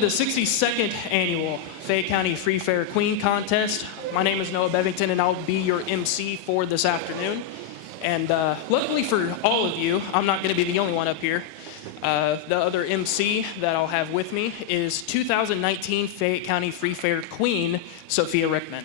the 62nd annual Fayette County Free Fair Queen Contest. My name is Noah Bevington, and I'll be your MC for this afternoon. And luckily for all of you, I'm not going to be the only one up here. The other MC that I'll have with me is 2019 Fayette County Free Fair Queen, Sophia Rickman.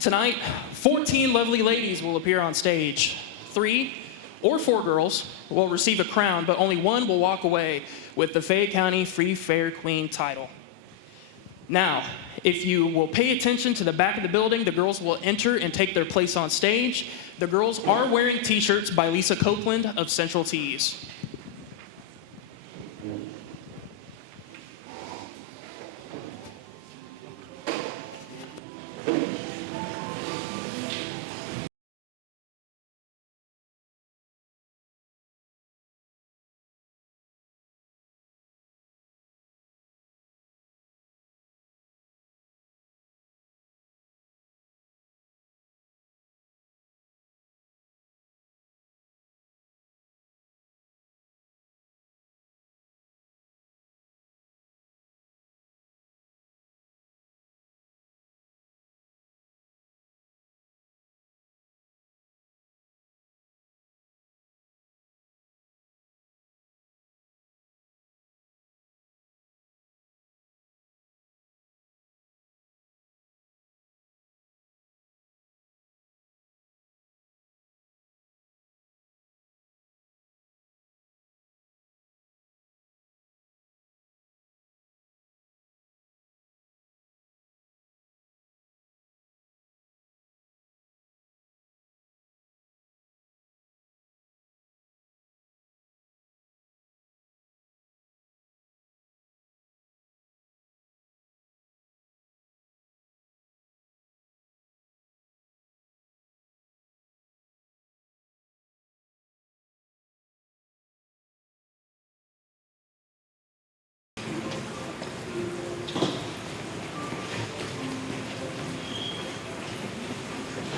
Tonight, 14 lovely ladies will appear on stage. 3 or 4 girls will receive a crown, but only one will walk away with the Fayette County Free Fair Queen title. Now, if you will pay attention to the back of the building, the girls will enter and take their place on stage. The girls are wearing t-shirts by Lisa Copeland of Central Tees.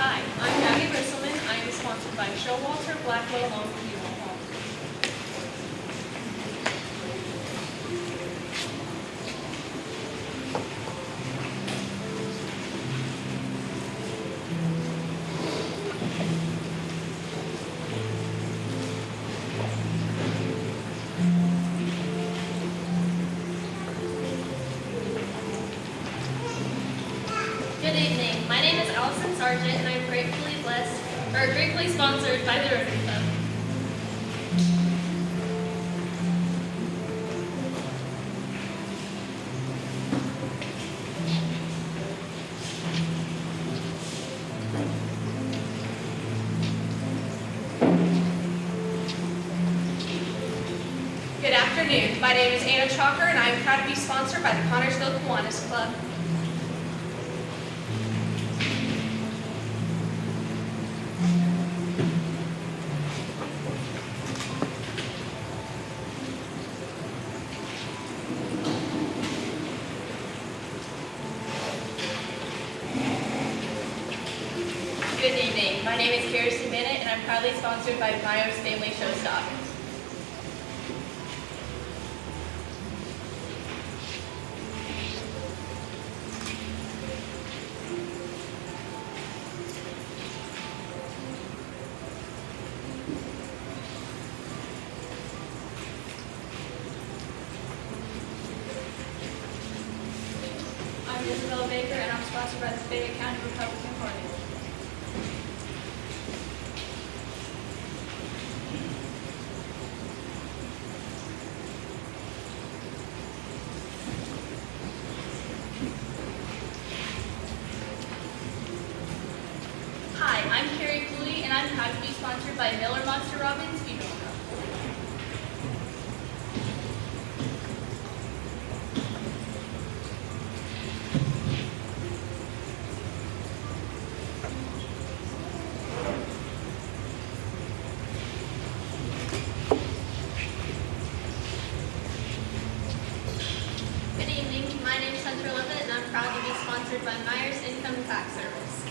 Hi, I'm Abby Risselman. I am sponsored by Showalter, Blackwell, Long View. Good evening. My name is Allison Sergeant, and I'm gratefully sponsored by the Rotary Club. Good afternoon. My name is Anna Chalker, and I am proud to be sponsored by the Connorsville Kiwanis Club. Good evening. My name is Carrie Cooley, and I'm proudly sponsored by Myers Family Showstock. I'm Isabel Baker, and I'm sponsored by the Fayette County Republican Party. Hi, I'm Carrie Cooley, and I'm proud to be sponsored by Miller Monster Robbins Funeral Home. Good evening. My name is Hunter Levitt, and I'm proud to be sponsored by Myers Income Tax Service.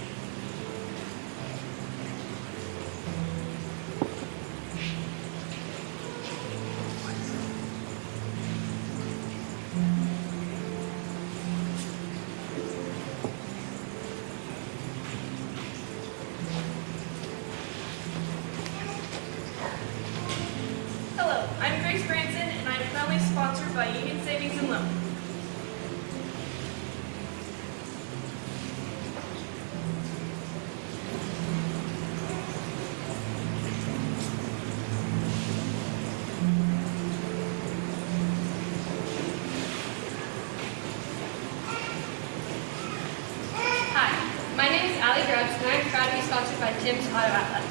and low. Hi, my name is Allie Grubbs, and I'm proud to be sponsored by Tim's Auto Outlet.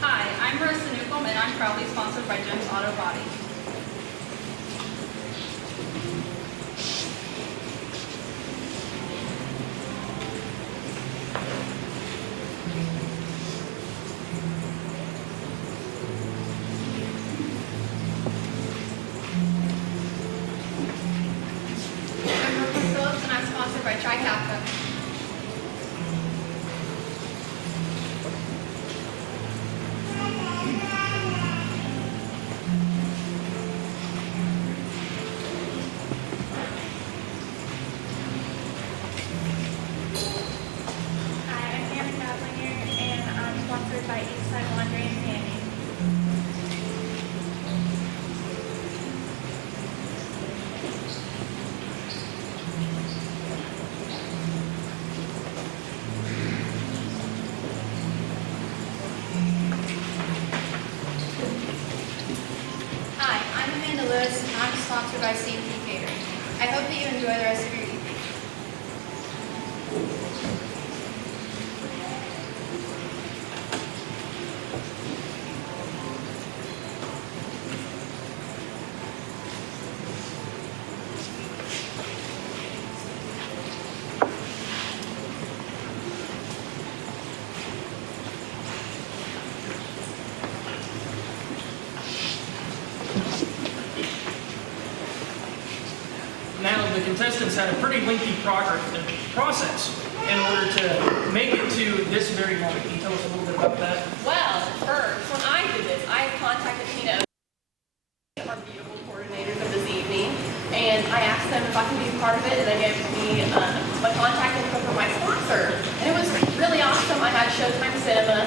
Hi, I'm Marissa Nucomb, and I'm proudly sponsored by Jim's Auto Body. I'm Marissa Phillips, and I'm sponsored by Tricalca. Hi, I'm Hana Caplinger, and I'm sponsored by Eastside Laundry and Tanning. Hi, I'm Amanda Lewis, and I'm sponsored by C&P Catering. I hope that you enjoy the rest of your evening. Now, the contestants had a pretty lengthy process in order to make it to this very moment. Can you tell us a little bit about that? Well, first, when I did this, I contacted Tina, our beautiful coordinators of this evening, and I asked them if I could be a part of it, and they gave me my contact info for my sponsor. And it was really awesome. I had Showtime Cinema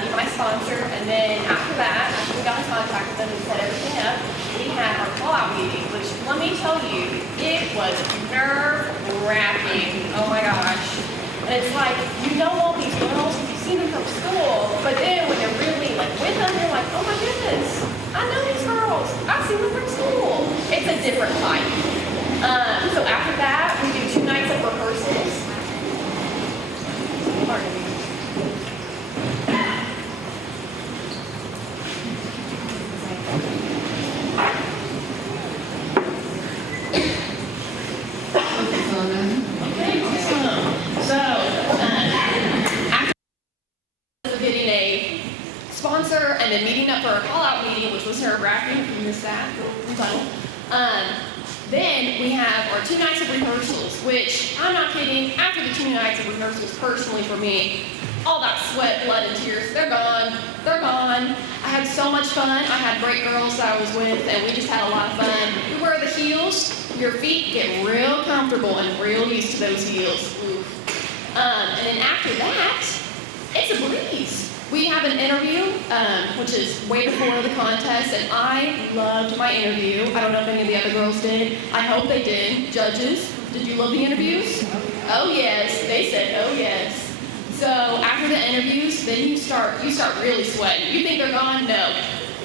be my sponsor, and then after that, after we got in contact with them and set everything up, we had our call-out meeting, which, let me tell you, it was nerve-wracking. Oh my gosh. And it's like, you know all these girls, you've seen them from school, but then when you're really like with them, you're like, oh my goodness, I know these girls. I've seen them from school. It's a different type. So after that, we do 2 nights of rehearsals. Pardon me. Okay, awesome. So, after getting a sponsor and then meeting up for a call-out meeting, which was nerve-wracking, if you missed that, then we have our 2 nights of rehearsals, which, I'm not kidding, after the 2 nights of rehearsals, personally for me, all that sweat, blood, and tears, they're gone. They're gone. I had so much fun. I had great girls that I was with, and we just had a lot of fun. We wear the heels. Your feet get real comfortable and real used to those heels. Oof. And then after that, it's a breeze. We have an interview, which is way before the contest, and I loved my interview. I don't know if any of the other girls did. I hope they did. Judges, did you love the interviews? Oh yes, they said oh yes. So after the interviews, then you start really sweating. You think they're gone? No,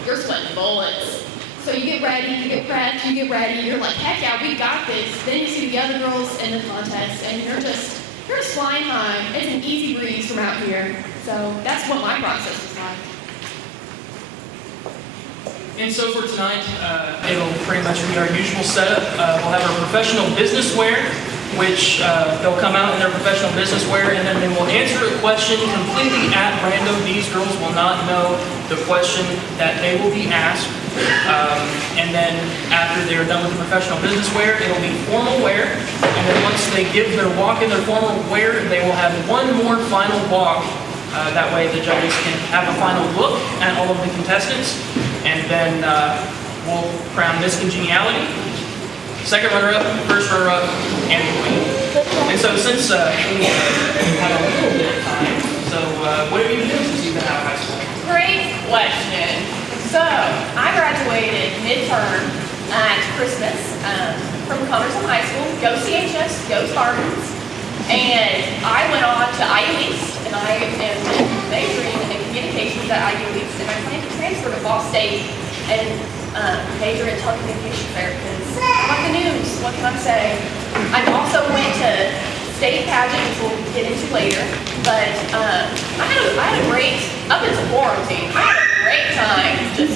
you're sweating bullets. So you get ready, you get prepped, you get ready. You're like, heck yeah, we got this. Then you see the other girls in the contest, and you're just flying high. It's an easy breeze from out here. So that's what my process was like. And so for tonight, it'll pretty much be our usual setup. We'll have our professional business wear, which they'll come out in their professional business wear, and then they will answer a question completely at random. These girls will not know the question that they will be asked. And then after they're done with the professional business wear, it'll be formal wear. And then once they give their walk in their formal wear, they will have one more final walk That way the judges can have a final look at all of the contestants, and then we'll crown Miss Congeniality, second runner-up, first runner-up, and the queen. And so since we had a little bit of time, so what have you been doing since you've been out of high school? Great question. So, I graduated midterm at Christmas from Connersville High School. Go CHS, go Spartans. And I went on to IU East, and I am majoring in communications at IU East, and I plan to transfer to Ball State and major in telecommunications there, because I like the news, what can I say? I also went to state pageant, which we'll get into later, but I had a great, up until quarantine, I had a great time just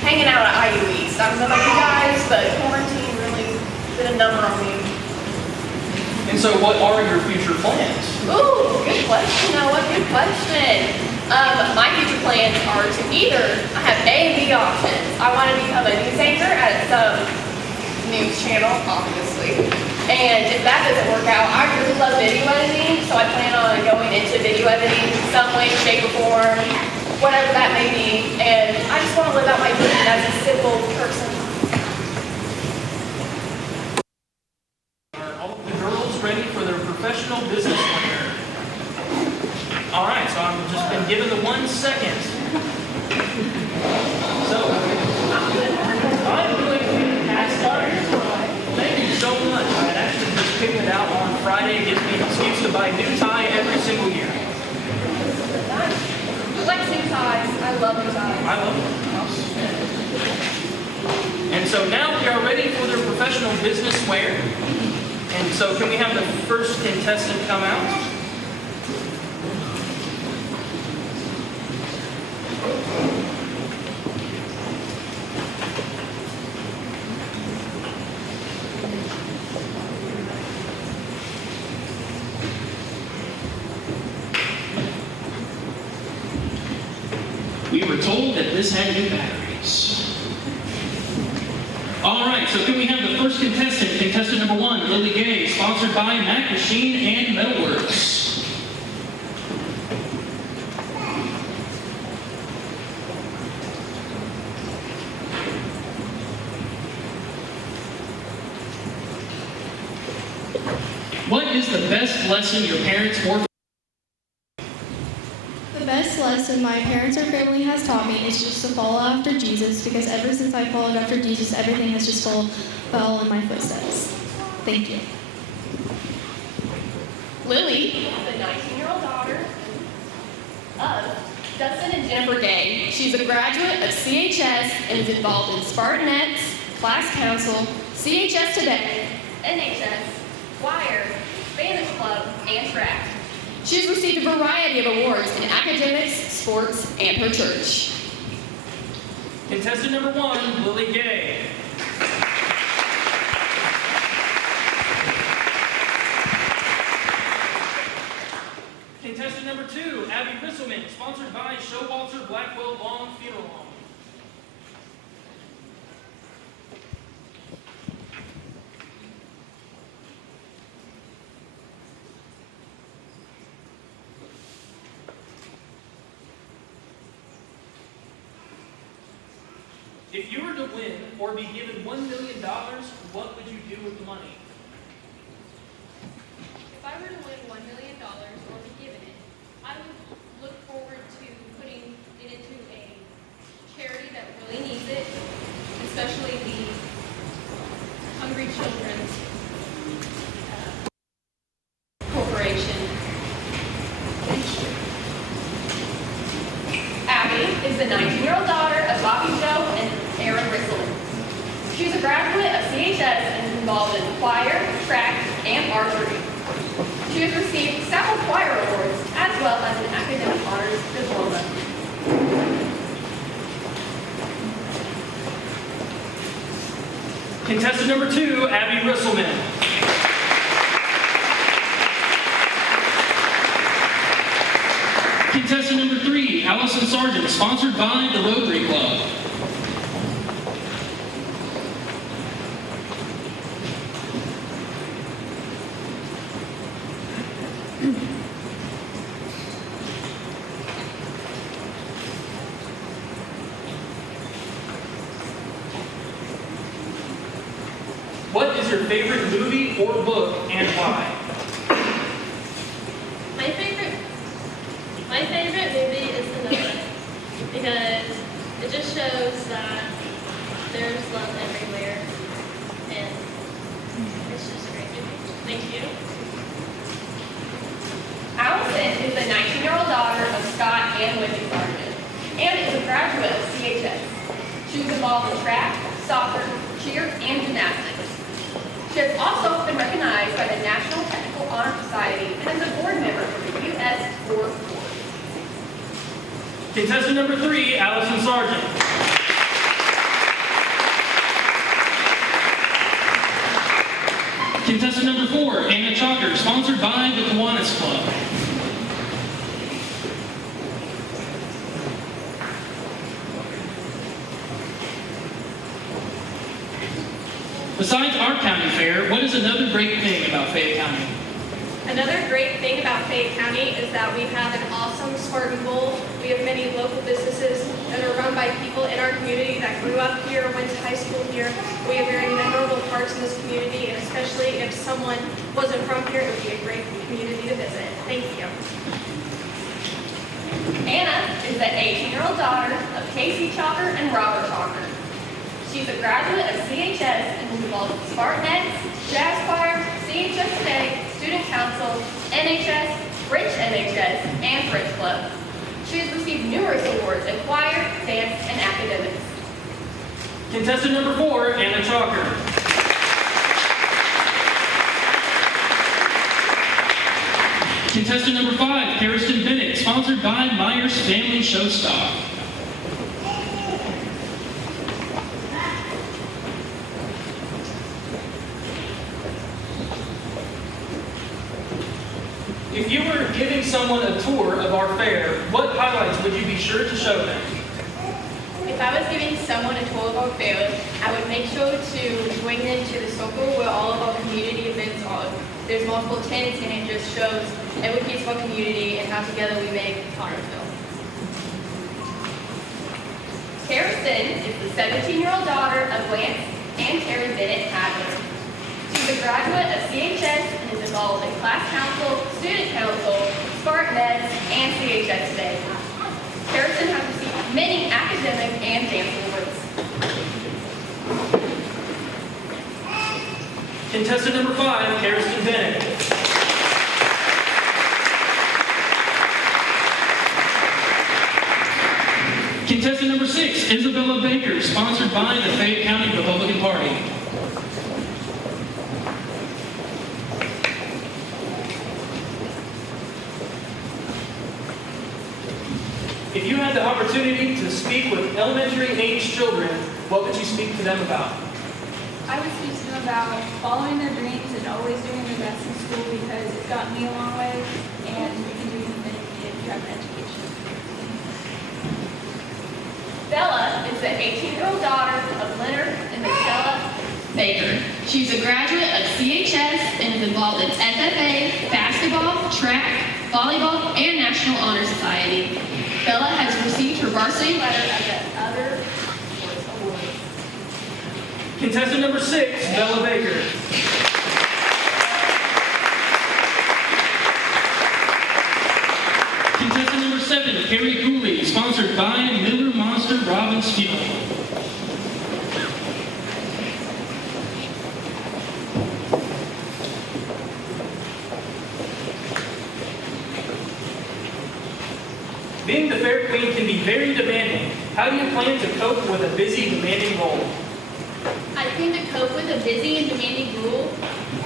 hanging out at IU East. I don't know about you guys, but quarantine really did a number on me. And so what are your future plans? Ooh, good question, Noah, good question. My future plans are to either, I have A and B options. I want to become a news anchor at some news channel, obviously. And if that doesn't work out, I really love video editing, so I plan on going into video editing some way, shape, or form, whatever that may be. And I just want to live out my dream as a civil person. Are all of the girls ready for their professional business planner? All right, so I've just been given the 1 second. So, I'm doing fantastic. Thank you so much. I had actually just picked it out on Friday. It gives me an excuse to buy new tie every single year. I like new ties. I love new ties. I love it. And so now we are ready for their professional business wear. And so can we have the first contestant come out? We were told that this had new batteries. All right, so can we have the first contestant, contestant number 1, Lily Gay, sponsored by Mac Machine and Metalworks. What is the best lesson your parents or The best lesson my parents or family has taught me is just to follow after Jesus, because ever since I followed after Jesus, everything has just fell in my footsteps. Thank you. Lily, the 19-year-old daughter of Dustin and Jennifer Gay. She's a graduate of CHS and is involved in Spartanettes, class council, CHS Today, NHS, choir, Spanish club, and track. She's received a variety of awards in academics, sports, and her church. Contestant number 1, Lily Gay. Contestant number 2, Abby Risselman, sponsored by Showalter Blackwell Long Funeral Home. If you were to win or be given $1 million, what would you do with the money? If I were to win $1 million or be given it, I would look forward to putting it into a charity that really needs it, especially the Hungry Children's Corporation. Abby is the 19-year-old daughter of Bobby Joe and Aaron Risselman. She's a graduate of CHS and is involved in choir, track, and archery. She has received several choir awards as well as an academic honors diploma. Contestant number 2, Abby Risselman. Contestant number 3, Alison Sergeant, sponsored by the Rotary Club. is your favorite movie or book and why? My favorite movie is The Notebook because it just shows that there's love everywhere, and it's just a great movie. Thank you. Allison is the 19-year-old daughter of Scott and Wendy Sergeant, and is a graduate of CHS. She was involved in track, soccer, cheer, and gymnastics. She has also been recognized by the National Technical Honor Society and is a board member for the U.S. Board. Contestant number 3, Alison Sergeant. Contestant number 4, Hana Caplinger, sponsored by the Kiwanis Club. Besides our county fair, what is another great thing about Fayette County? Another great thing about Fayette County is that we have an awesome Spartan Bowl. We have many local businesses that are run by people in our community that grew up here, went to high school here. We have very memorable parks in this community, and especially if someone wasn't from here, it would be a great community to visit. Thank you. Anna is the 18-year-old daughter of Casey Chalker and Robert Chalker. She's a graduate of CHS and is involved with Spartanettes, Jazz Choir, CHS Today, Student Council, NHS, French NHS, and French Club. She has received numerous awards in choir, dance, and academics. Contestant number 4, Hana Caplinger. Contestant number 5, Kirsten Bennett, sponsored by Myers Family Show Stock. If you were giving someone a tour of our fair, what highlights would you be sure to show them? If I was giving someone a tour of our fair, I would make sure to bring them to the circle where all of our community events are. There's multiple tents, and it just shows every piece of our community and how together we make Connersville. Kirsten is the 17-year-old daughter of Lance and Terry Bennett Hadler. She's a graduate of CHS and is involved in class council, student council, Spartanettes, and CHS Today. Kirsten has received many academic and dance awards. Contestant number 5, Kirsten Bennett. Contestant number 6, Isabella Baker, sponsored by the Fayette County Republican Party. If you had the opportunity to speak with elementary-age children, what would you speak to them about? I would speak to them about following their dreams and always doing their best in school because it's gotten me a long way, and you can do anything if you have an education. Bella is the 18-year-old daughter of Leonard and Michelle Baker. She's a graduate of CHS and is involved in SFA, basketball, track, volleyball, and National Honor Society. Bella has received her varsity letter at the other sports awards. Contestant number 6, Bella Baker. Contestant number 7, Carrie Cooley, sponsored by Miller Monster Robbins Fuel. Being the fair queen can be very demanding. How do you plan to cope with a busy, demanding role? I plan to cope with a busy and demanding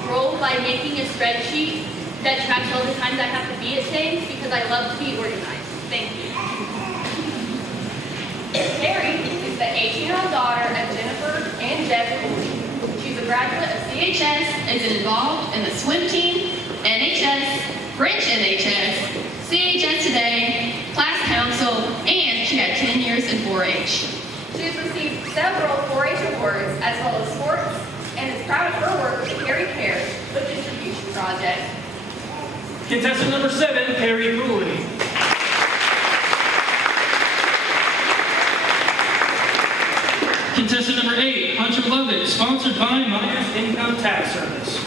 role by making a spreadsheet that tracks all the times I have to be at things because I love to be organized. Thank you. Carrie is the 18-year-old daughter of Jennifer and Jeff Cooley. She's a graduate of CHS and is involved in the swim team, NHS, French NHS, CHS Today, class council, and she had 10 years in 4-H. She has received several 4-H awards as well as sports and is proud of her work with the Carrie Cares Food Distribution Project. Contestant number 7, Carrie Cooley. Contestant number 8, Hunter Lovett, sponsored by Myers Income Tax Service.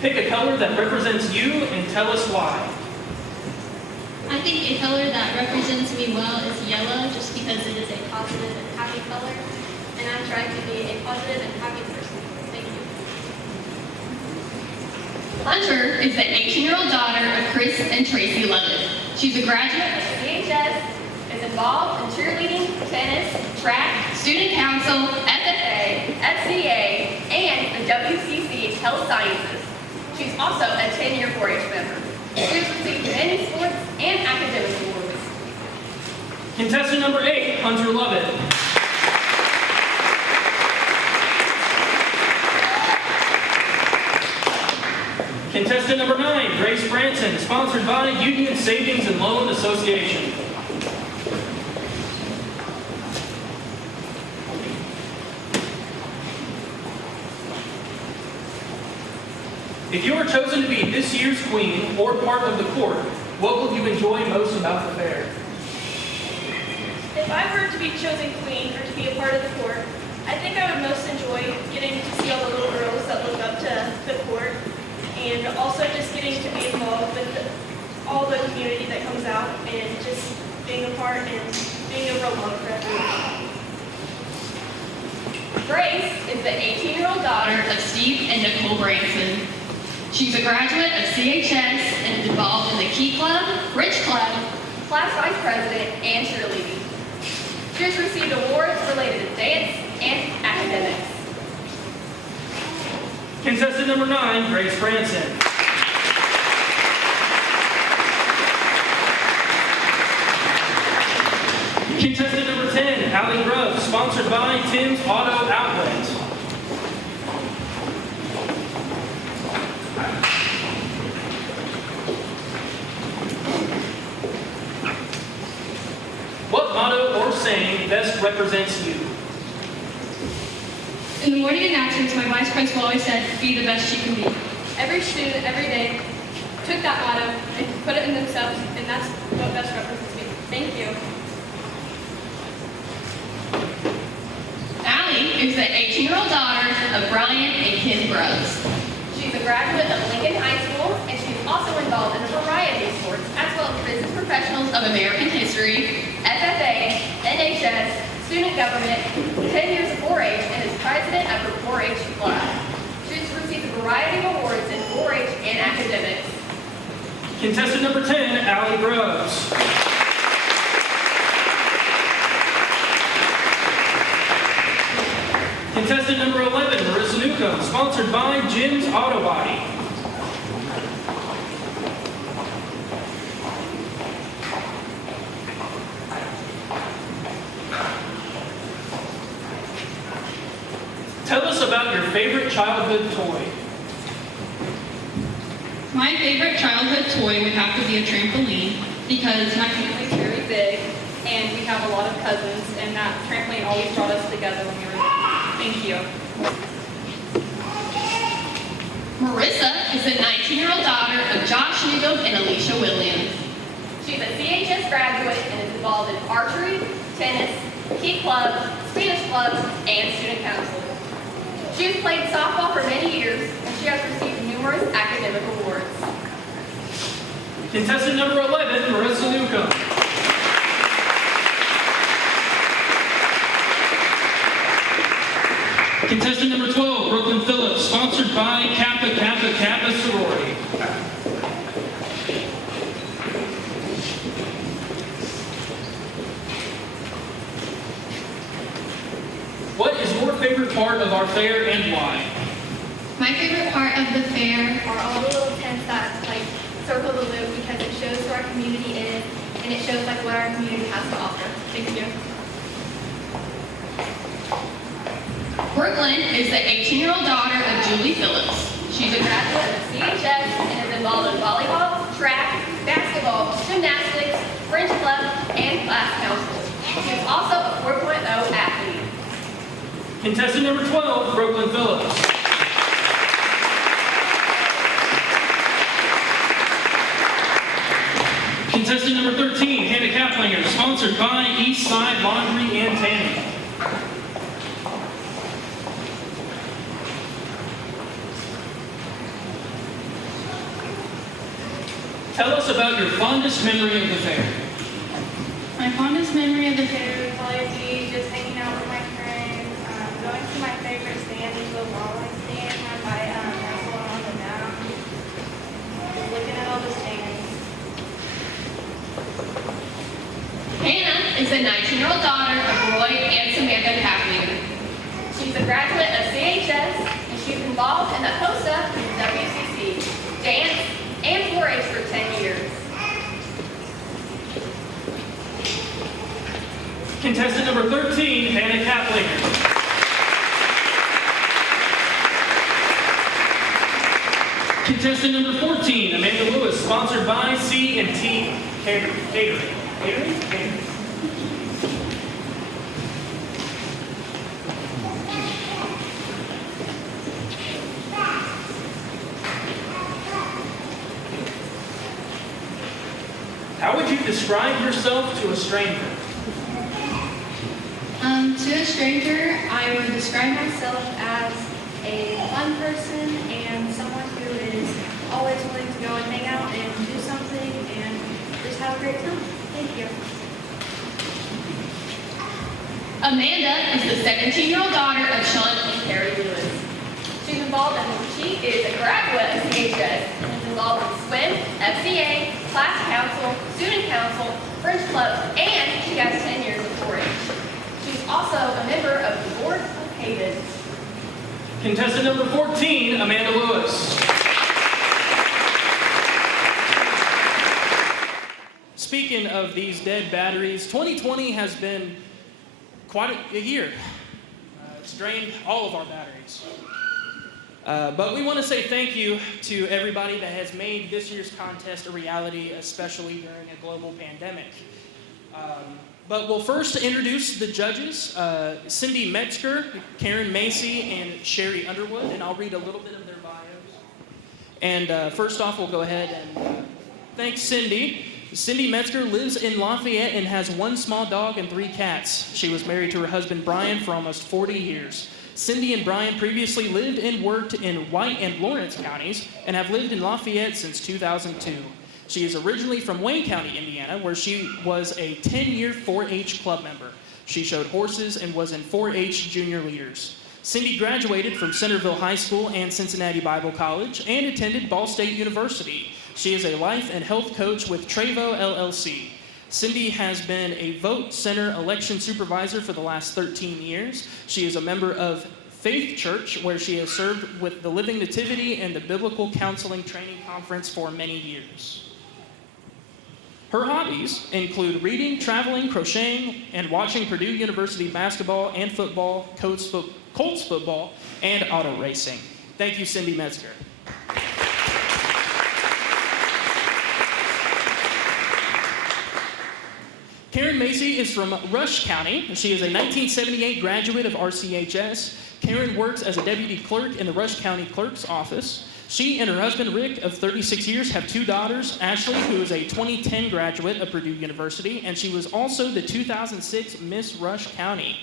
Pick a color that represents you and tell us why. I think a color that represents me well is yellow, just because it is a positive and happy color, and I'm trying to be a positive and happy person. Thank you. Hunter is the 18-year-old daughter of Chris and Tracy Lovett. She's a graduate of CHS, is involved in cheerleading, tennis, track, student council, FFA, FCA, and the WCC Health Sciences. She's also a 10-year 4-H member. She has received many sports and academic awards. Contestant number 8, Hunter Lovett. Contestant number 9, Grace Branson, sponsored by Union Savings and Loan Association. If you are chosen to be this year's queen or part of the court, what will you enjoy most about the fair? If I were to be chosen queen or to be a part of the court, I think I would most enjoy getting to see all the little girls that look up to the court, and also just getting to be involved with all the community that comes out and just being a part and being a role model for everyone. Grace is the 18-year-old daughter of Steve and Nicole Branson. She's a graduate of CHS and is involved in the Key Club, Bridge Club, class vice president, and cheerleading. She has received awards related to dance and academics. Contestant number 9, Grace Branson. Contestant number 10, Allie Grubbs, sponsored by Tim's Auto Outlet. What motto or saying best represents you? In the morning announcements, my vice principal always said, "Be the best you can be." Every student, every day, took that motto and put it in themselves, and that's what best represents me. Thank you. Allie is the 18-year-old daughter of Brian and Kim Grubbs. She's a graduate of Lincoln High School, and she's also involved in a variety of sports, as well as Business Professionals of American History, FFA, NHS, student government, 10 years of 4-H, and is president of her 4-H club. She's received a variety of awards in 4-H and academics. Contestant number 10, Allie Grubbs. Contestant number 11, Marissa Nukem, sponsored by Jim's Auto Body. Tell us about your favorite childhood toy. My favorite childhood toy would have to be a trampoline because my family's very big and we have a lot of cousins, and that trampoline always brought us together when we were little. Thank you. Marissa is the 19-year-old daughter of Josh Nukem and Alicia Williams. She's a CHS graduate and is involved in archery, tennis, Key Club, Spanish Club, and student council. She has played softball for many years, and she has received numerous academic awards. Contestant number 11, Marissa Newcomb. Contestant number 12, Brooklyn Phillips, sponsored by Kappa Kappa Kappa Sorority. What is your favorite part of our fair and why? My favorite part of the fair Are all the little tents that like circle the loop because it shows who our community is and it shows like what our community has to offer. Thank you. Brooklyn is the 18-year-old daughter of Julie Phillips. She's a graduate of CHS and is involved in volleyball, track, basketball, gymnastics, French club, and class council. She is also a 4.0 athlete. Contestant number 12, Brooklyn Phillips. Contestant number 13, Hana Caplinger, sponsored by Eastside Laundry and Tanning. Tell us about your fondest memory of the fair. My fondest memory of the fair would probably be just hanging out with my friends, going to my favorite stand, the walleye stand, run by Russell on the mound, just looking at all the stands. Hannah is the 19-year-old daughter of Roy and Samantha Caplinger. She's a graduate of CHS, and she's involved in the HOSA, WCC, dance, and 4-H for 10 years. Contestant number 13, Hana Caplinger. Contestant number 14, Amanda Lewis, sponsored by C&T Catering. Catering? How would you describe yourself to a stranger? To a stranger, I would describe myself as a fun person and someone who is always willing to go and hang out and do something and just have a great time. Thank you. Amanda is the 17-year-old daughter of Sean and Carrie Cooley. She's involved she is a graduate of CHS and is involved in swim, FCA, class council, student council, French club, and she has 10 years of 4-H. She's also a member of the Board of Havens. Contestant number 14, Amanda Lewis. Speaking of these dead batteries, 2020 has been quite a year. It's drained all of our batteries. But we want to say thank you to everybody that has made this year's contest a reality, especially during a global pandemic. But we'll first introduce the judges, Cindy Metzger, Karen Macy, and Sheri Underwood, and I'll read a little bit of their bios. And first off, we'll go ahead and thank Cindy. Cindy Metzger lives in Lafayette and has one small dog and 3 cats. She was married to her husband Brian for almost 40 years. Cindy and Brian previously lived and worked in White and Lawrence counties and have lived in Lafayette since 2002. She is originally from Wayne County, Indiana, where she was a 10-year 4-H club member. She showed horses and was in 4-H junior leaders. Cindy graduated from Centerville High School and Cincinnati Bible College and attended Ball State University. She is a life and health coach with Trevo LLC. Cindy has been a Vote Center election supervisor for the last 13 years. She is a member of Faith Church, where she has served with the Living Nativity and the Biblical Counseling Training Conference for many years. Her hobbies include reading, traveling, crocheting, and watching Purdue University basketball and football, Colts football, and auto racing. Thank you, Cindy Metzger. Karen Macy is from Rush County. She is a 1978 graduate of RCHS. Karen works as a deputy clerk in the Rush County Clerk's Office. She and her husband, Rick, of 36 years, have 2 daughters, Ashley, who is a 2010 graduate of Purdue University, and she was also the 2006 Miss Rush County.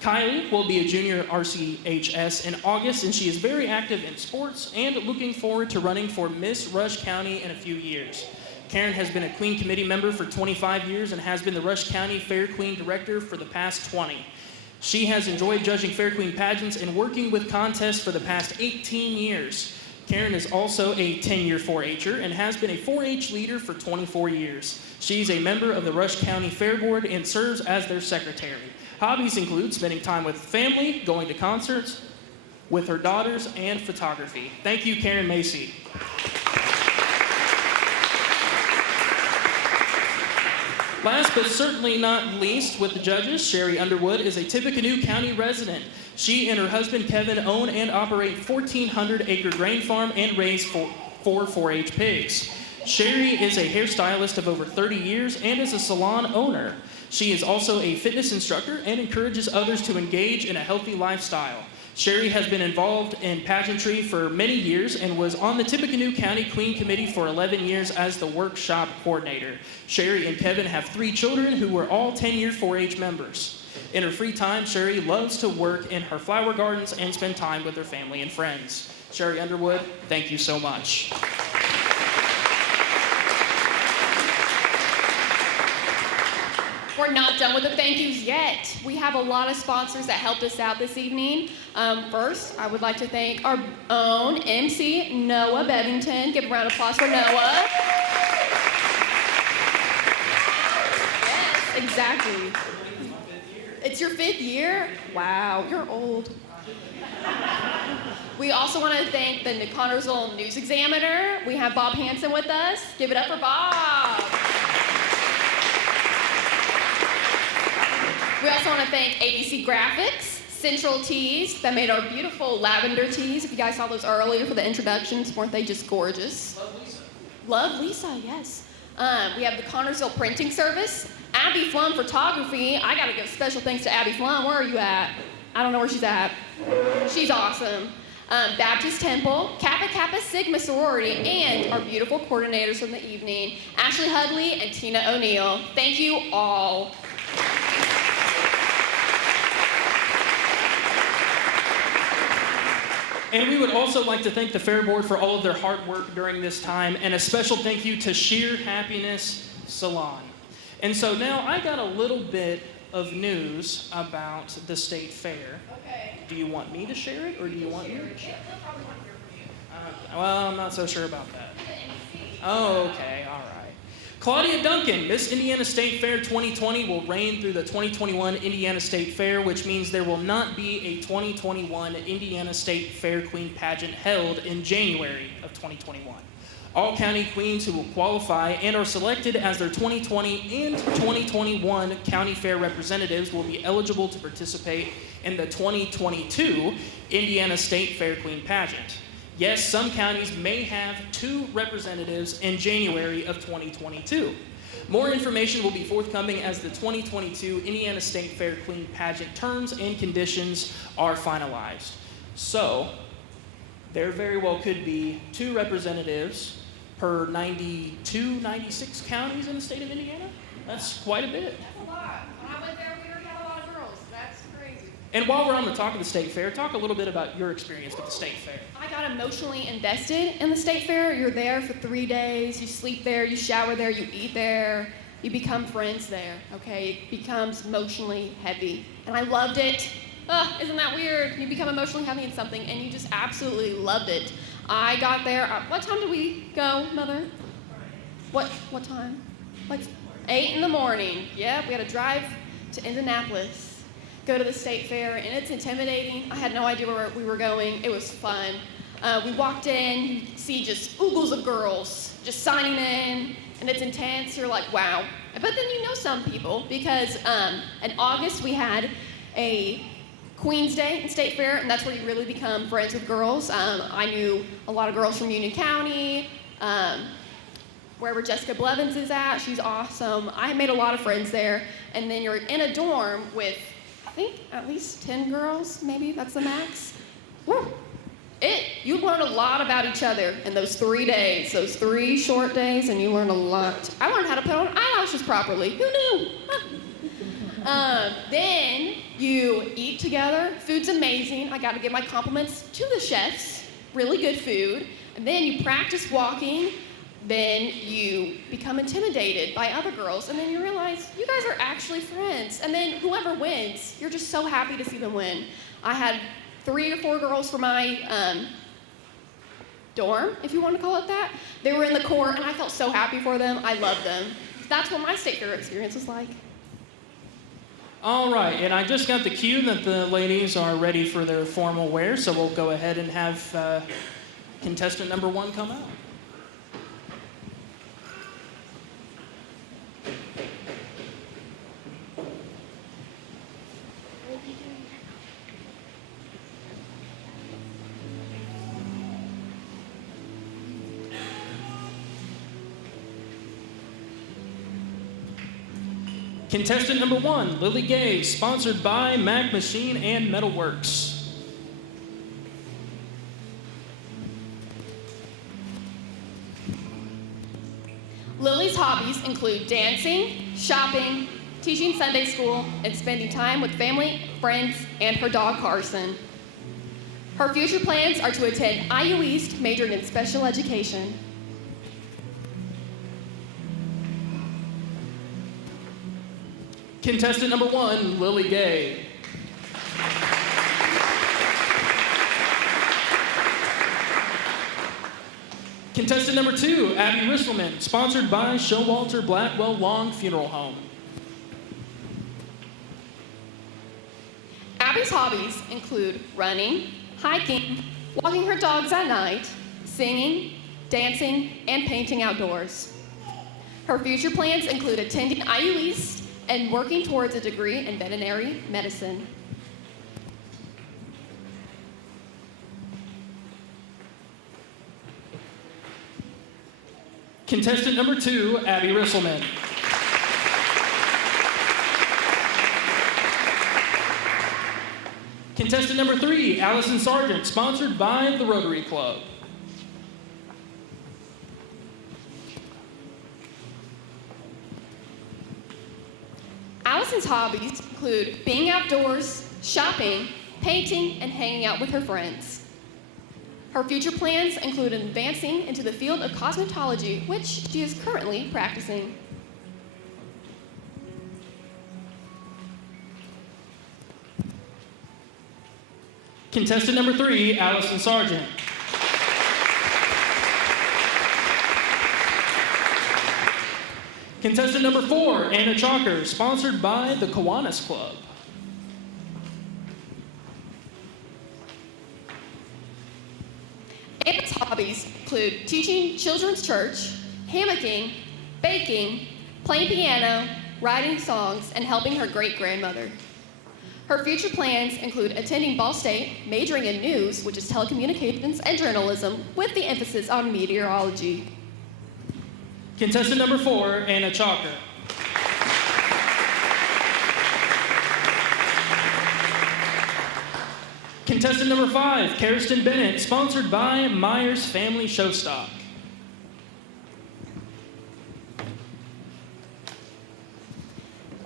Kylie will be a junior at RCHS in August, and she is very active in sports and looking forward to running for Miss Rush County in a few years. Karen has been a Queen Committee member for 25 years and has been the Rush County Fair Queen Director for the past 20. She has enjoyed judging Fair Queen pageants and working with contests for the past 18 years. Karen is also a 10-year 4-H'er and has been a 4-H leader for 24 years. She's a member of the Rush County Fair Board and serves as their secretary. Hobbies include spending time with family, going to concerts, with her daughters, and photography. Thank you, Karen Macy. Last but certainly not least, with the judges, Sheri Underwood is a Tippecanoe County resident. She and her husband Kevin own and operate 1,400-acre grain farm and raise 4 4-H pigs. Sheri is a hairstylist of over 30 years and is a salon owner. She is also a fitness instructor and encourages others to engage in a healthy lifestyle. Sheri has been involved in pageantry for many years and was on the Tippecanoe County Queen Committee for 11 years as the workshop coordinator. Sheri and Kevin have 3 children who were all 10-year 4-H members. In her free time, Sheri loves to work in her flower gardens and spend time with her family and friends. Sheri Underwood, thank you so much. We're not done with the thank yous yet. We have a lot of sponsors that helped us out this evening. First, I would like to thank our own MC, Noah Bevington. Give a round of applause for Noah. Yes, exactly. It's your 5th year? Wow, you're old. We also want to thank the Connersville News Examiner. We have Bob Hansen with us. Give it up for Bob. We also want to thank ABC Graphics, Central Teas, that made our beautiful lavender teas. If you guys saw those earlier for the introductions, weren't they just gorgeous? Love Lisa, yes. We have the Connersville Printing Service, Abby Flum Photography. I got to give special thanks to Abby Flum. Where are you at? I don't know where she's at. She's awesome. Baptist Temple, Kappa Sigma Sorority, and our beautiful coordinators from the evening, Ashley Hudley and Tina O'Neill. Thank you all. And we would also like to thank the Fair Board for all of their hard work during this time, and a special thank you to Sheer Happiness Salon. And so now I got a little bit of news about the state fair. Okay. Do you want me to share it, or do you want you to share it? Well, I'm not so sure about that. Oh, okay, all right. Claudia Duncan, Miss Indiana State Fair 2020, will reign through the 2021 Indiana State Fair, which means there will not be a 2021 Indiana State Fair Queen pageant held in January of 2021. All county queens who will qualify and are selected as their 2020 and 2021 county fair representatives will be eligible to participate in the 2022 Indiana State Fair Queen pageant. Yes, some counties may have 2 representatives in January of 2022. More information will be forthcoming as the 2022 Indiana State Fair Queen pageant terms and conditions are finalized. So, there very well could be 2 representatives per 92, 96 counties in the state of Indiana. That's quite a bit. That's a lot. When I went there, we already had a lot of girls. That's crazy. And while we're on the talk of the state fair, talk a little bit about your experience with the state fair. I got emotionally invested in the state fair. You're there for 3 days. You sleep there, you shower there, you eat there. You become friends there, okay? It becomes emotionally heavy. And I loved it. Isn't that weird? You become emotionally heavy in something and you just absolutely loved it. I got there. What time did we go, Mother? What time? Like 8 in the morning. Yep, we had to drive to Indianapolis, go to the state fair, and it's intimidating. I had no idea where we were going. It was fun. We walked in, you see just oogles of girls just signing in, and it's intense. You're like, wow. But then you know some people because in August we had a Queen's Day in State Fair, and that's where you really become friends with girls. I knew a lot of girls from Union County, wherever Jessica Blevins is at. She's awesome. I made a lot of friends there. And then you're in a dorm with, I think, at least 10 girls, maybe. That's the max. Woo. You learn a lot about each other in those 3 days, those 3 short days, and you learn a lot. I learned how to put on eyelashes properly. Who knew? Then you eat together. Food's amazing. I got to give my compliments to the chefs. Really good food. And then you practice walking. Then you become intimidated by other girls. And then you realize you guys are actually friends. And then whoever wins, you're just so happy to see them win. I had 3 or 4 girls from my dorm, if you want to call it that. They were in the court, and I felt so happy for them. I loved them. That's what my state fair experience was like. All right, and I just got the cue that the ladies are ready for their formal wear, so we'll go ahead and have contestant number 1 come out. Contestant number 1, Lily Gay, sponsored by Mac Machine and Metalworks. Lily's hobbies include dancing, shopping, teaching Sunday school, and spending time with family, friends, and her dog Carson. Her future plans are to attend IU East, majoring in special education. Contestant number 1, Lily Gay. Contestant number 2, Abby Risselman, sponsored by Showalter Blackwell Long Funeral Home. Abby's hobbies include running, hiking, walking her dogs at night, singing, dancing, and painting outdoors. Her future plans include attending IU East and working towards a degree in veterinary medicine. Contestant number 2, Abby Risselman. Contestant number 3, Allison Sergeant, sponsored by the Rotary Club. Allison's hobbies include being outdoors, shopping, painting, and hanging out with her friends. Her future plans include advancing into the field of cosmetology, which she is currently practicing. Contestant number 3, Allison Sergeant. Contestant number 4, Anna Chalker, sponsored by the Kiwanis Club. Anna's hobbies include teaching children's church, hammocking, baking, playing piano, writing songs, and helping her great-grandmother. Her future plans include attending Ball State, majoring in news, which is telecommunications and journalism, with the emphasis on meteorology. Contestant number 4, Anna Chalker. Contestant number 5, Kirsten Bennett, sponsored by Myers Family Showstock.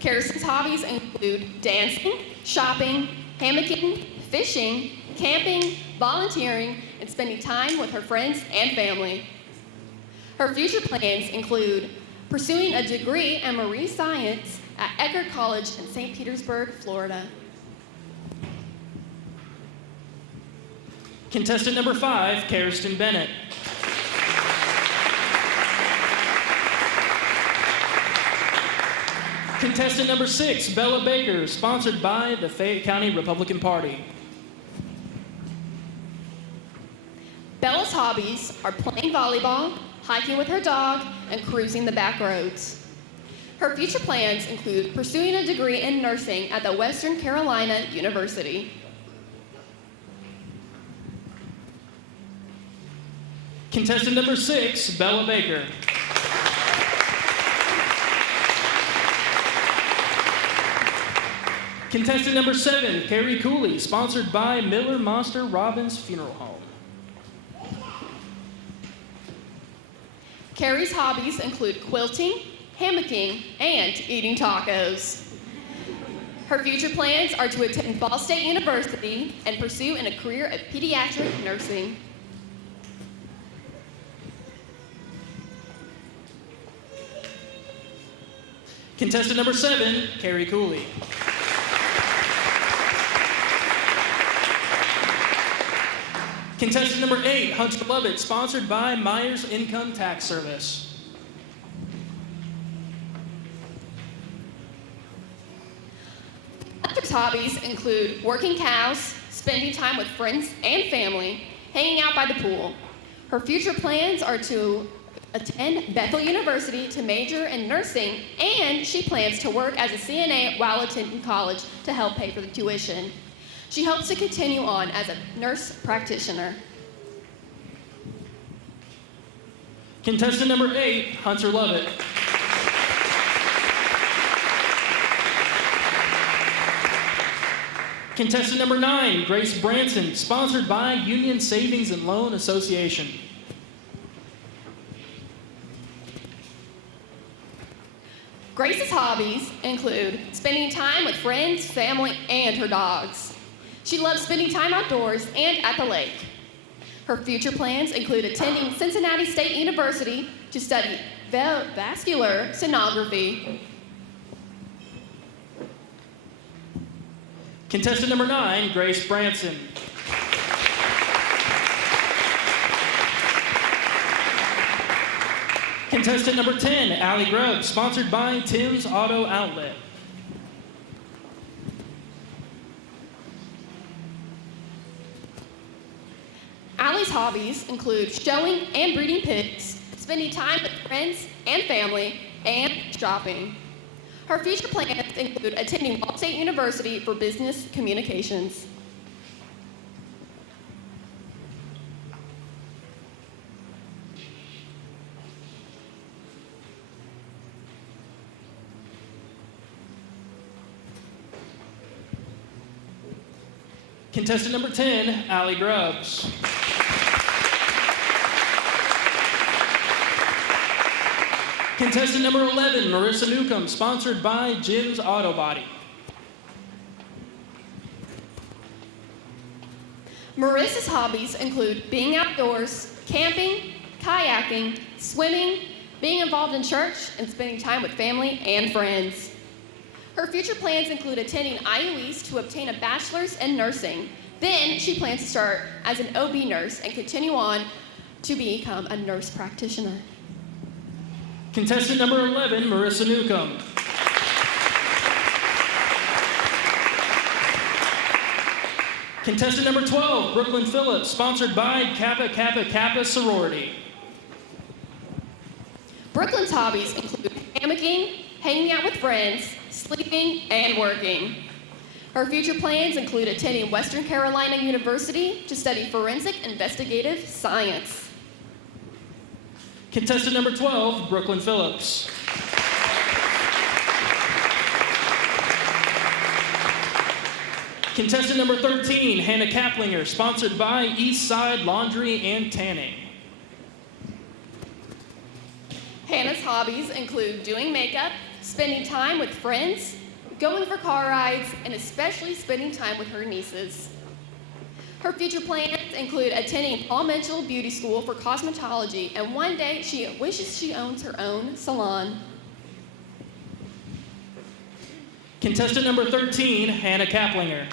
Kirsten's hobbies include dancing, shopping, hammocking, fishing, camping, volunteering, and spending time with her friends and family. Her future plans include pursuing a degree in marine science at Eckerd College in St. Petersburg, Florida. Contestant number 5, Kirsten Bennett. Contestant number 6, Bella Baker, sponsored by the Fayette County Republican Party. Bella's hobbies are playing volleyball, hiking with her dog, and cruising the back roads. Her future plans include pursuing a degree in nursing at the Western Carolina University. Contestant number 6, Bella Baker. Contestant number 7, Carrie Cooley, sponsored by Miller Monster Robbins Funeral Home. Carrie's hobbies include quilting, hammocking, and eating tacos. Her future plans are to attend Ball State University and pursue a career of pediatric nursing. Contestant number 7, Carrie Cooley. Contestant number 8, Hunter Lovett, sponsored by Myers Income Tax Service. Hunter's hobbies include working cows, spending time with friends and family, hanging out by the pool. Her future plans are to attend Bethel University to major in nursing, and she plans to work as a CNA while attending college to help pay for the tuition. She hopes to continue on as a nurse practitioner. Contestant number 8, Hunter Lovett. Contestant number 9, Grace Branson, sponsored by Union Savings and Loan Association. Grace's hobbies include spending time with friends, family, and her dogs. She loves spending time outdoors and at the lake. Her future plans include attending Cincinnati State University to study vascular sonography. Contestant number 9, Grace Branson. Contestant number 10, Allie Grubb, sponsored by Tim's Auto Outlet. Allie's hobbies include showing and breeding pigs, spending time with friends and family, and shopping. Her future plans include attending Ball State University for Business Communications. Contestant number 10, Allie Grubbs. Contestant number 11, Marissa Newcomb, sponsored by Jim's Auto Body. Marissa's hobbies include being outdoors, camping, kayaking, swimming, being involved in church, and spending time with family and friends. Her future plans include attending IU East to obtain a bachelor's in nursing. Then she plans to start as an OB nurse and continue on to become a nurse practitioner. Contestant number 11, Marissa Newcomb. Contestant number 12, Brooklyn Phillips, sponsored by Kappa Kappa Kappa Sorority. Brooklyn's hobbies include hammocking, hanging out with friends, sleeping, and working. Her future plans include attending Western Carolina University to study forensic investigative science. Contestant number 12, Brooklyn Phillips. Contestant number 13, Hana Caplinger, sponsored by Eastside Laundry and Tanning. Hannah's hobbies include doing makeup, spending time with friends, going for car rides, and especially spending time with her nieces. Her future plans include attending Paul Mitchell Beauty School for cosmetology, and one day she wishes she owns her own salon. Contestant number 13, Hana Caplinger.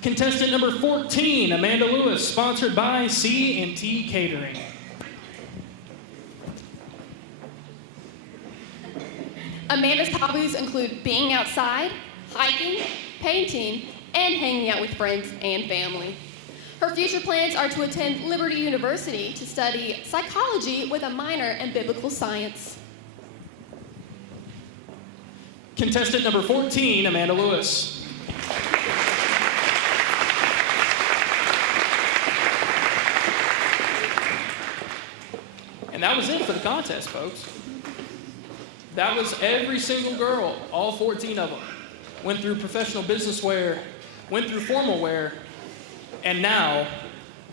Contestant number 14, Amanda Lewis, sponsored by C&T Catering. Amanda's hobbies include being outside, hiking, painting, and hanging out with friends and family. Her future plans are to attend Liberty University to study psychology with a minor in biblical science. Contestant number 14, Amanda Lewis. And that was it for the contest, folks. That was every single girl, all 14 of them. Went through professional business wear, went through formal wear, and now,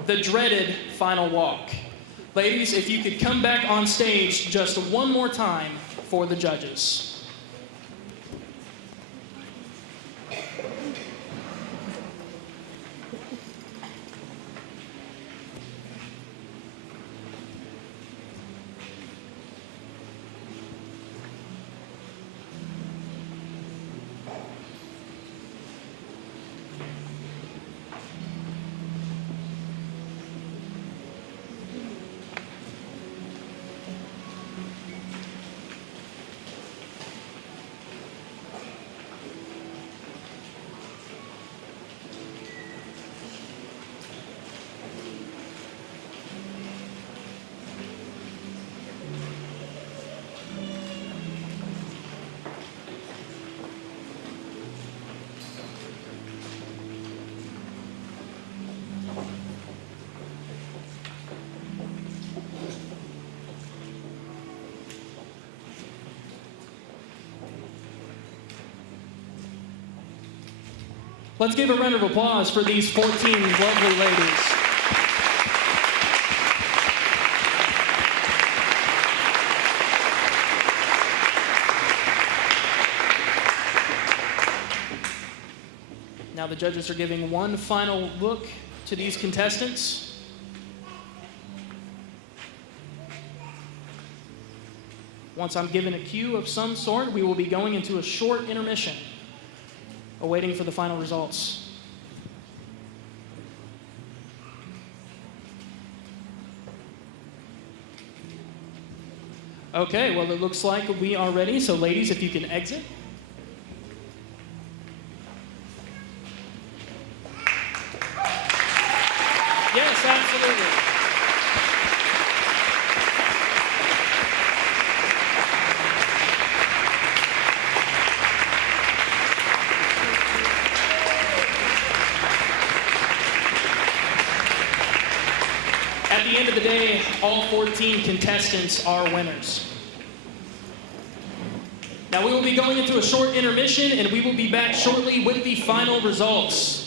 the dreaded final walk. Ladies, if you could come back on stage just one more time for the judges. Let's give a round of applause for these 14 lovely ladies. Now the judges are giving one final look to these contestants. Once I'm given a cue of some sort, we will be going into a short intermission, awaiting for the final results. Okay, well, it looks like we are ready. So, ladies, if you can exit. Yes, absolutely. At the end of the day, all 14 contestants are winners. Now we will be going into a short intermission, and we will be back shortly with the final results.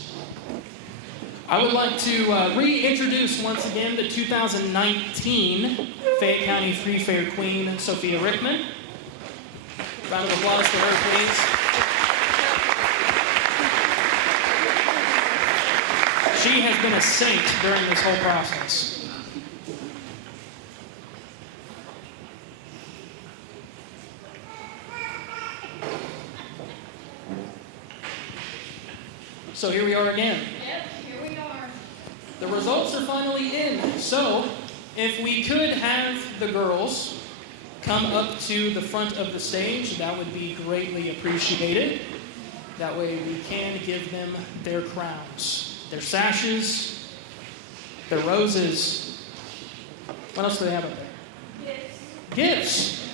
I would like to reintroduce once again the 2019 Fayette County Free Fair Queen, Sophia Rickman. Round of applause for her, please. She has been a saint during this whole process. So here we are again. Yep, here we are. The results are finally in. So if we could have the girls come up to the front of the stage, that would be greatly appreciated. That way we can give them their crowns, their sashes, their roses. What else do they have up there? Gifts.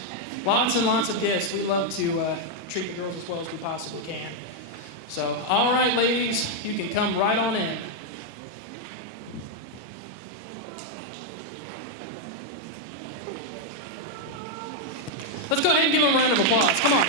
Lots and lots of gifts. We love to treat the girls as well as we possibly can. So, all right, ladies, you can come right on in. Let's go ahead and give them a round of applause. Come on.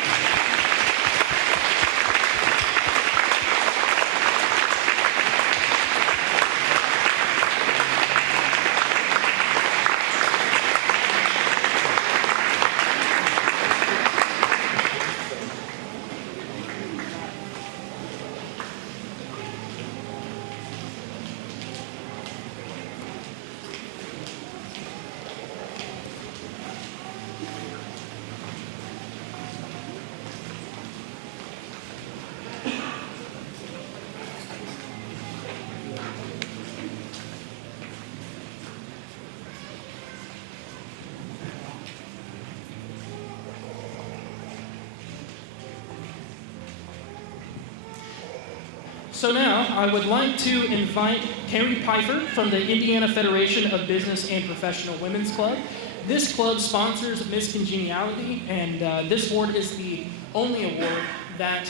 So now, I would like to invite Carrie Pfeiffer from the Indiana Federation of Business and Professional Women's Club. This club sponsors Miss Congeniality, and this award is the only award that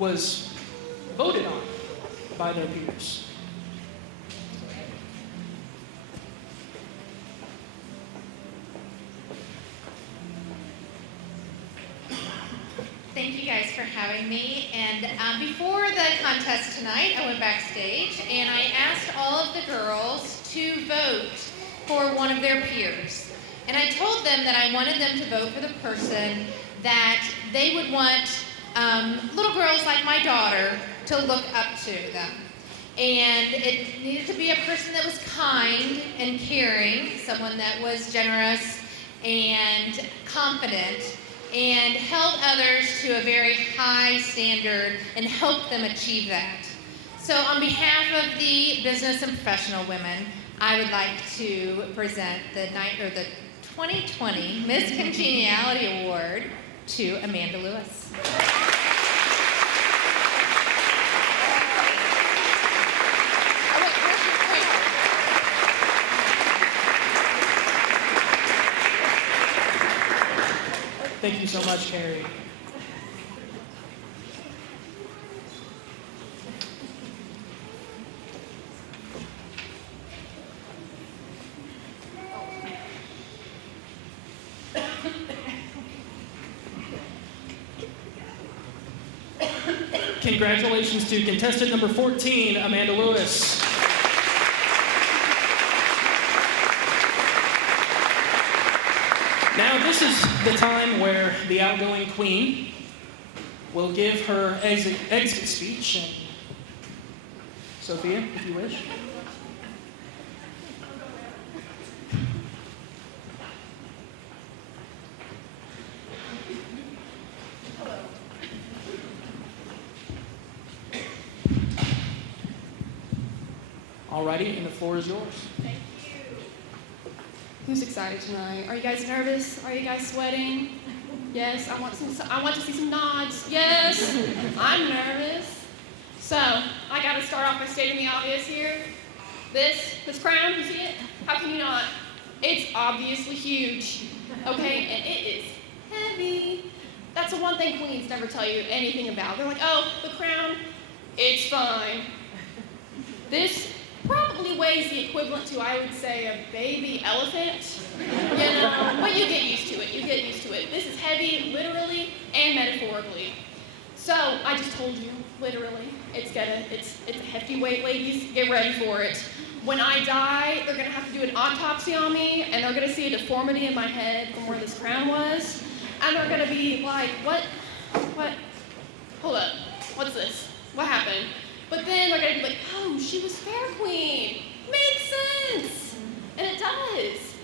was voted on by their peers. Thank you guys for having me. And before the contest tonight, I went backstage and I asked all of the girls to vote for one of their peers. And I told them that I wanted them to vote for the person that they would want little girls like my daughter to look up to them. And it needed to be a person that was kind and caring, someone that was generous and confident, and held others to a very high standard and helped them achieve that. So on behalf of the business and professional women, I would like to present the 2020 Miss Congeniality Award to Amanda Lewis. Thank you so much, Carrie. Congratulations to contestant number 14, Amanda Lewis. Now, this is the time where the outgoing queen will give her exit speech. And Sophia, if you wish. Alrighty, and the floor is yours. Thank you. Who's excited tonight? Are you guys nervous? Are you guys sweating? Yes, I want to see some nods. Yes, I'm nervous. So, I got to start off by stating the obvious here. This crown, you see it? How can you not? It's obviously huge, okay? And it is heavy. That's the one thing queens never tell you anything about. They're like, oh, the crown, it's fine. This probably weighs the equivalent to, I would say, a baby elephant. You know, but you get used to it. You get used to it. This is heavy, literally and metaphorically. So I just told you, literally, it's a hefty weight, ladies. Get ready for it. When I die, they're gonna have to do an autopsy on me, and they're gonna see a deformity in my head from where this crown was, and they're gonna be like, what? Hold up, what's this? What happened? But then they're gonna be like, oh, she was Fair Queen. Makes sense. And it does.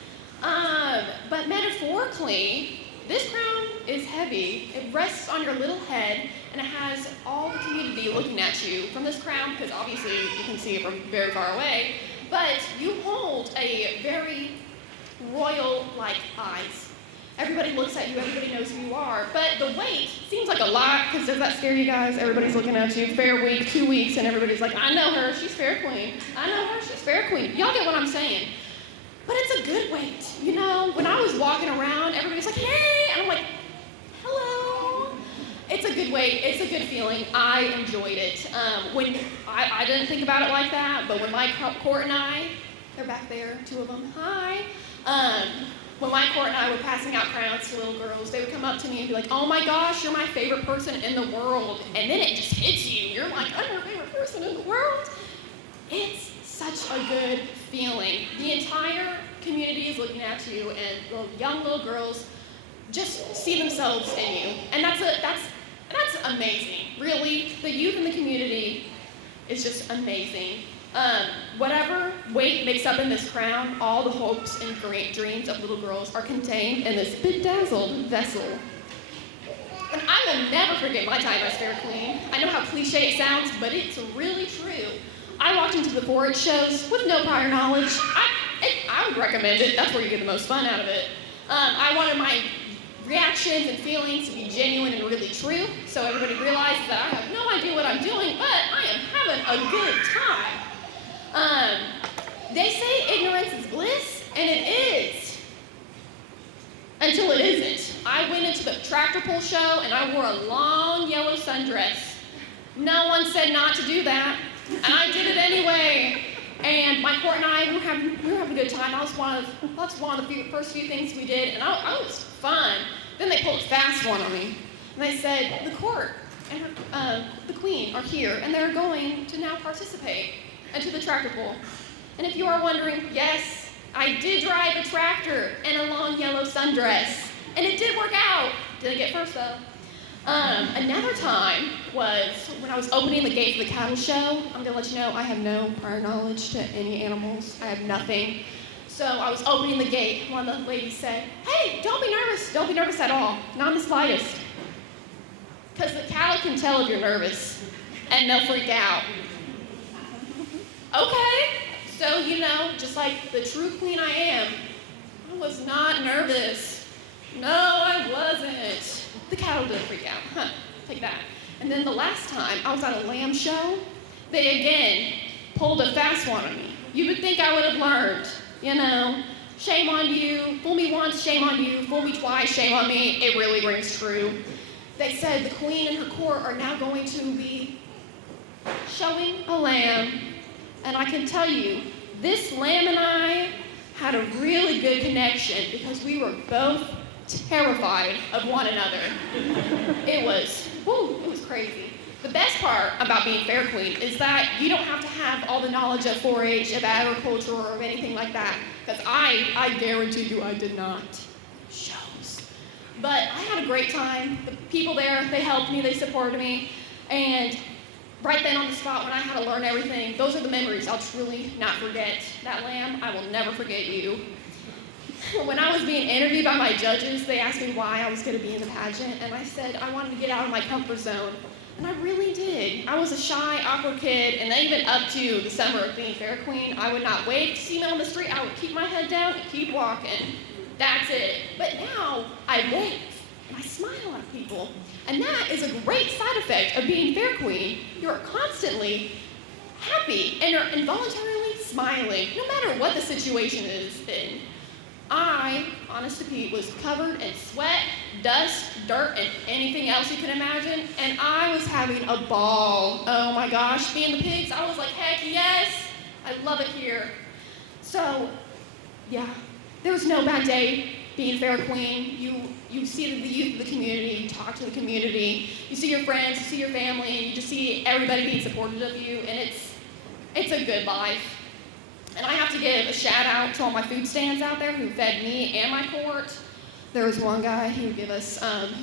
But metaphorically, this crown is heavy. It rests on your little head, and it has all the community looking at you from this crown, because obviously you can see it from very far away. But you hold a very royal-like eyes. Everybody looks at you, everybody knows who you are. But the wait seems like a lot, because does that scare you guys? Everybody's looking at you, Fair Week, 2 weeks, and everybody's like, I know her, she's Fair Queen. I know her, she's Fair Queen. Y'all get what I'm saying. But it's a good wait, you know? When I was walking around, everybody's like, hey, and I'm like, hello. It's a good wait, it's a good feeling. I enjoyed it. When I didn't think about it like that, but when my court and I, they're back there, 2 of them, hi. When my court and I were passing out crowns to little girls, they would come up to me and be like, oh my gosh, you're my favorite person in the world. And then it just hits you. You're like, I'm your favorite person in the world. It's such a good feeling. The entire community is looking at you, and the young little girls just see themselves in you. And that's amazing. Really, the youth in the community is just amazing. Whatever weight makes up in this crown, all the hopes and great dreams of little girls are contained in this bedazzled vessel. And I will never forget my time as Fair Queen. I know how cliche it sounds, but it's really true. I walked into the 4-H shows with no prior knowledge. I would recommend it. That's where you get the most fun out of it. I wanted my reactions and feelings to be genuine and really true, so everybody realizes that I have no idea what I'm doing, but I am having a good time. They say ignorance is bliss, and it is. Until it isn't. I went into the tractor pull show, and I wore a long yellow sundress. No one said not to do that, and I did it anyway. And my court and I, we were having a good time. That's one of the first few things we did, and I was fun. Then they pulled a fast one on me, and they said, the court and the queen are here, and they're going to now participate into the tractor pull. And if you are wondering, yes, I did drive a tractor in a long yellow sundress, and it did work out. Didn't get first though. Another time was when I was opening the gate for the cattle show. I'm gonna let you know I have no prior knowledge to any animals. I have nothing. So I was opening the gate. One of the ladies said, hey, don't be nervous. Don't be nervous at all. Not in the slightest. Because the cattle can tell if you're nervous, and they'll freak out. Okay, so you know, just like the true queen I am, I was not nervous. No, I wasn't. The cattle didn't freak out, take that. And then the last time I was at a lamb show, they again pulled a fast one on me. You would think I would have learned, you know, shame on you, fool me once, shame on you, fool me twice, shame on me. It really rings true. They said the queen and her court are now going to be showing a lamb. And I can tell you, this lamb and I had a really good connection because we were both terrified of one another. It was crazy. The best part about being Fair Queen is that you don't have to have all the knowledge of 4-H, of agriculture, or of anything like that. Because I guarantee you I did not. Shows. But I had a great time. The people there, they helped me, they supported me. And right then on the spot when I had to learn everything, those are the memories I'll truly not forget. That lamb, I will never forget you. When I was being interviewed by my judges, they asked me why I was going to be in the pageant, and I said I wanted to get out of my comfort zone. And I really did. I was a shy, awkward kid, and even up to the summer of being Fair Queen, I would not wave to see me on the street. I would keep my head down and keep walking. That's it. But now I wave and I smile at people. And that is a great side effect of being Fair Queen. You're constantly happy and you're involuntarily smiling, no matter what the situation is in. I, honest to Pete, was covered in sweat, dust, dirt, and anything else you can imagine, and I was having a ball. Oh my gosh, being the pigs, I was like, heck yes, I love it here. So, yeah, there was no bad day being Fair Queen. You see the youth of the community, you talk to the community, you see your friends, you see your family, and you just see everybody being supportive of you, and it's a good life. And I have to give a shout out to all my food stands out there who fed me and my court. There was one guy who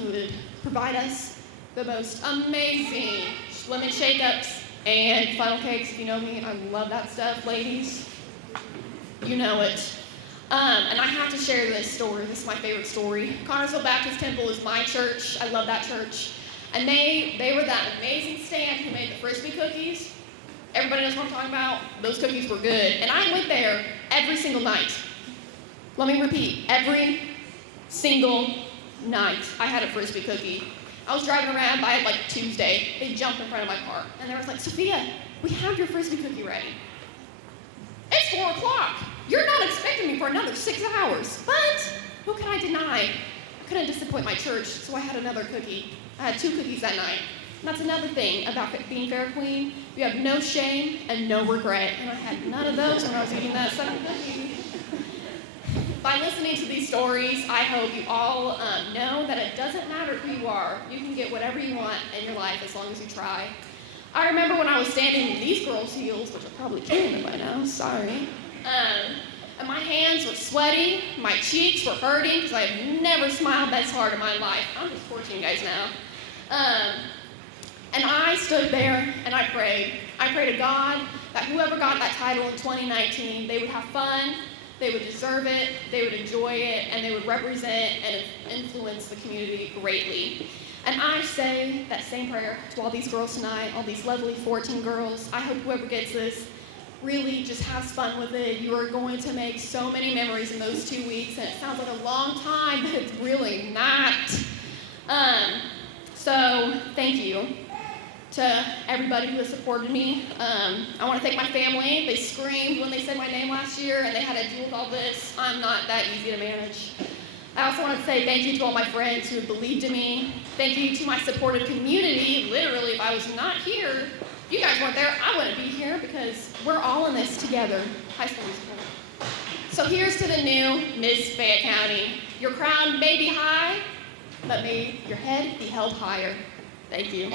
would provide us the most amazing lemon shake-ups and funnel cakes. If you know me, I love that stuff, ladies. You know it. And I have to share this story. This is my favorite story. Connersville Baptist Temple is my church. I love that church. And they were that amazing stand who made the Frisbee cookies. Everybody knows what I'm talking about. Those cookies were good. And I went there every single night. Let me repeat, every single night I had a Frisbee cookie. I was driving around by like Tuesday. They jumped in front of my car. And they was like, Sophia, we have your Frisbee cookie ready. It's 4 o'clock. You're not expecting me for another 6 hours. But who can I deny? I couldn't disappoint my church, so I had another cookie. I had 2 cookies that night. And that's another thing about being Fair Queen. You have no shame and no regret. And I had none of those when I was eating that second cookie. By listening to these stories, I hope you all know that it doesn't matter who you are. You can get whatever you want in your life as long as you try. I remember when I was standing in these girls' heels, which are probably killing me by now, sorry. And my hands were sweaty, my cheeks were hurting because I have never smiled this hard in my life. I'm just torturing you guys now. And I stood there and I prayed. I prayed to God that whoever got that title in 2019, they would have fun, they would deserve it, they would enjoy it, and they would represent and influence the community greatly. And I say that same prayer to all these girls tonight, all these lovely 14 girls. I hope whoever gets this really just has fun with it. You are going to make so many memories in those 2 weeks, and it sounds like a long time, but it's really not. So thank you to everybody who has supported me. I want to thank my family. They screamed when they said my name last year, and they had to deal with all this. I'm not that easy to manage. I also want to say thank you to all my friends who have believed in me. Thank you to my supportive community. Literally, if I was not here, if you guys weren't there, I wouldn't be here because we're all in this together. High school musical. So here's to the new Miss Fayette County. Your crown may be high, but may your head be held higher. Thank you.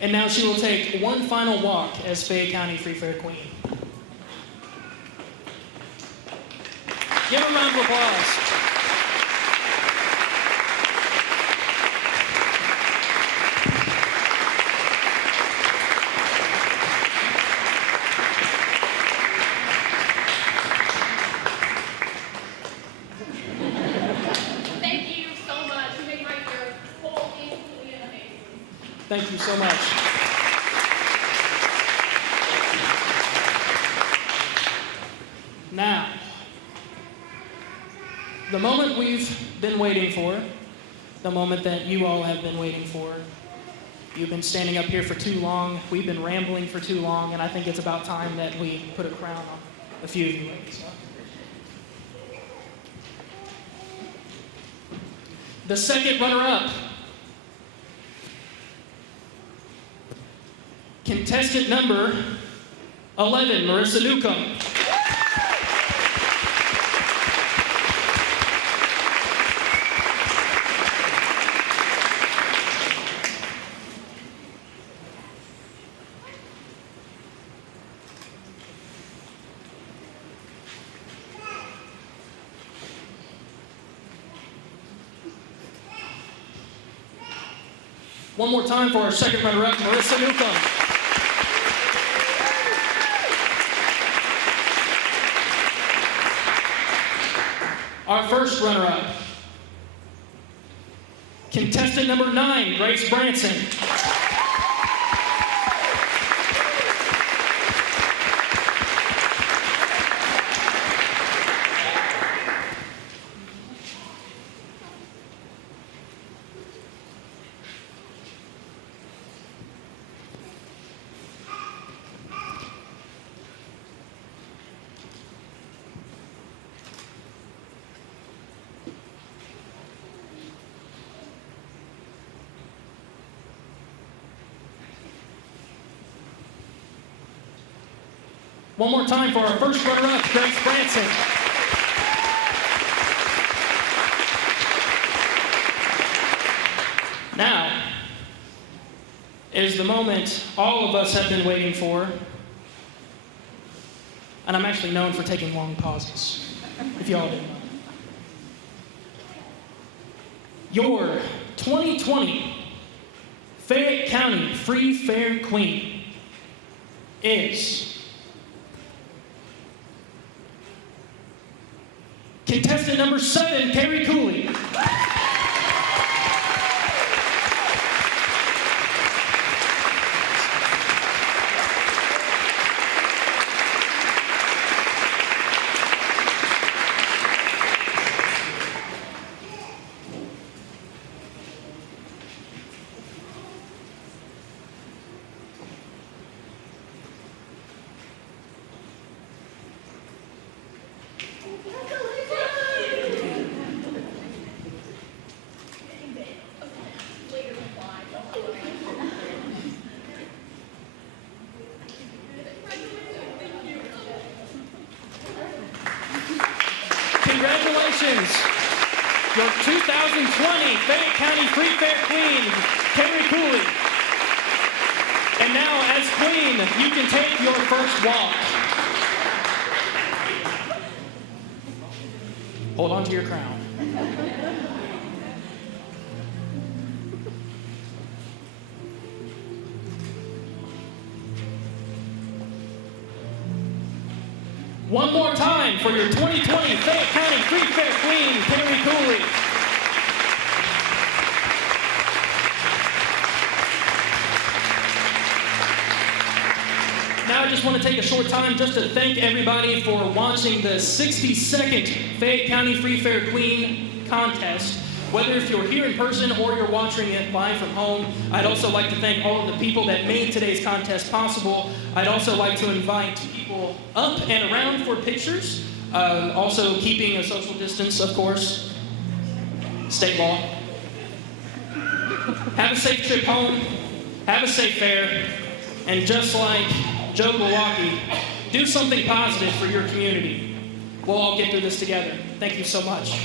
And now she will take one final walk as Fayette County Free Fair Queen. Give her a round of applause. Thank you so much. You made my year full and amazing. Thank you so much. Now, the moment we've been waiting for, the moment that you all have been waiting for. You've been standing up here for too long, we've been rambling for too long, and I think it's about time that we put a crown on a few of you ladies. The second runner-up, contestant number 11, Marissa Newcomb. One more time for our second runner-up, Marissa Newcomb. Our first runner-up, contestant number 9, Grace Branson. One more time for our first runner-up, Grace Branson. Now is the moment all of us have been waiting for. And I'm actually known for taking long pauses, if y'all didn't know. Your 2020 Fayette County Free Fair Queen is contestant number 7, Carrie Cooley. Congratulations, your 2020 Fayette County Free Fair Queen, Carrie Cooley. And now, as Queen, you can take your first walk. Hold on to your crown. One more time for your 2020 Fayette County Free Fair Queen, Carrie Cooley. Now I just want to take a short time just to thank everybody for watching the 62nd Fayette County Free Fair Queen contest. Whether if you're here in person or you're watching it live from home, I'd also like to thank all of the people that made today's contest possible. I'd also like to invite people up and around for pictures, also keeping a social distance, of course, state law. Have a safe trip home, have a safe fair, and just like Joe Milwaukee, do something positive for your community. We'll all get through this together. Thank you so much.